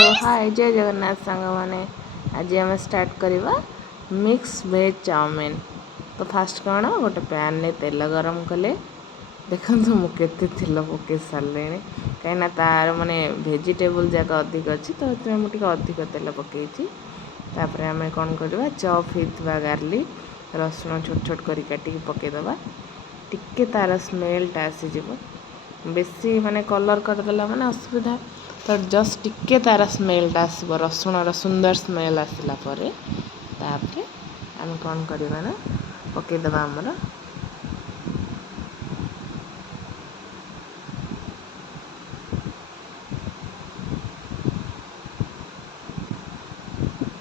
Hello hi जय जगन्नाथ सांग मैंने आज आम स्टार्ट करवा मिक्स वेज चाउमिन। तो फास्ट कौन गोटे पैन में तेल गरम कले देखु मुझे तेल पकई सारे कहीं तार माने भेजिटेबल जाक अधिक अच्छी तो मुझे अधिक तेल पकई आम कौन करवा चॉप होता गार्लिक रसुण छोट छोट कर काटिकी पकईदबा टिके तार स्मेलटा आसीज बेसी माने कलर करदेला माने असुविधा तो जस्ट टिके तार स्मेलटा आसब रसुणर सुंदर स्मेल आसला तापर आम कौन करवा ना पकईदबा आमर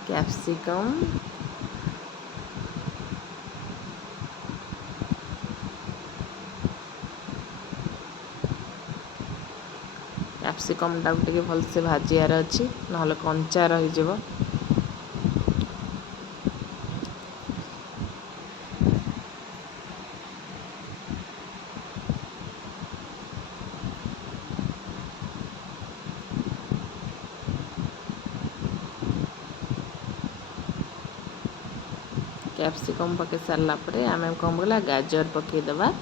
कैप्सिकम कैप्सिकम टाक टे भलसे भाजार अच्छी ना कंचा रही कैप्सिकम पकई सारा आम कौन कला गाजर पकईदबा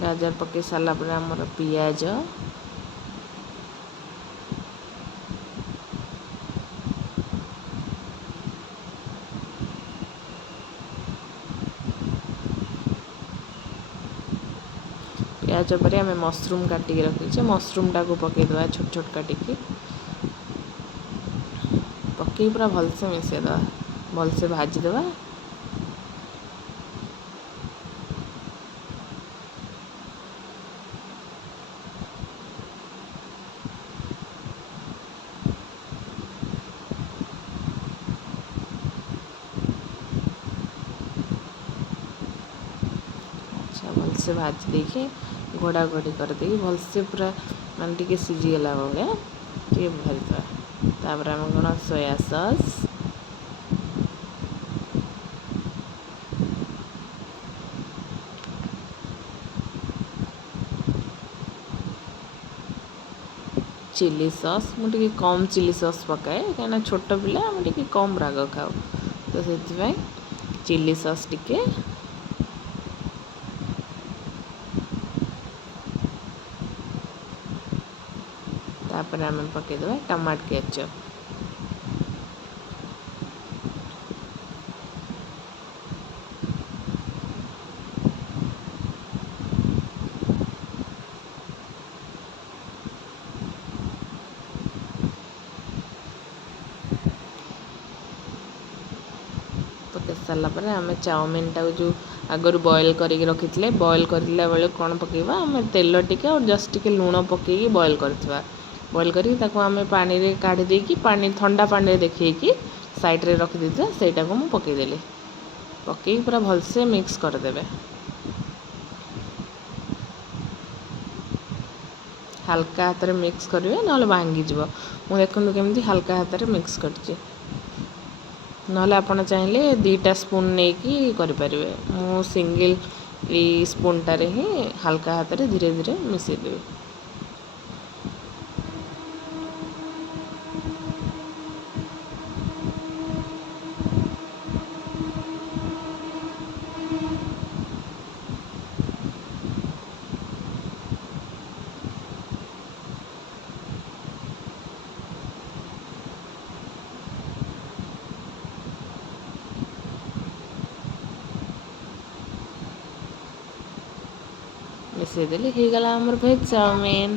गाजर पकई सारा आमर पियाज पियाज पर आम मसरूम काटिक रखीचे मसरूम टाक पकईदबा छोट छोट काटिकी पकई पूरा भलसे मिसेदबा भलसे भाजीदबा अच्छा भलसे भाजी देखिए घोड़ा घोड़ी करदे भलसे पूरा मान टे सीझीगला भाया टे भाजवा तापर आम कौन सोया सॉस चिली सॉस मुझे कम चिली सॉस पकाए कहीं छोट पिला मुझे कम राग खाऊ तो से चिली सॉस टिके तापर आम पकईदबा टमाटो केचप पकई सारापर आम चाउमिन टाक जो आगर बॉयल करके रखी बॉयल करला बेले कौन पकईबा आम तेल टिके और जस्ट टिके लुण पकईकी बॉयल करथिबा बॉयल करके आम पानी रे काढ़ी देकी पानी ठंडा पानी रे देखिए साइड रे रखी देथिबा सेटा को मु पकईदेली पकई पूरा भलसे मिक्स करदेबे हल्का हाथ में मिक्स करेंगे ना भांगी मुझे देखते केमती हल्का हाथ में मिक्स करची ना आपड़ चाहिए 2टा स्पून नहीं कि करें मु सिंगल स्पूनटार ही हल्का हाथ में धीरे धीरे मिसेदेवी मिसेदेली हो गला आमर भेज चाउमिन।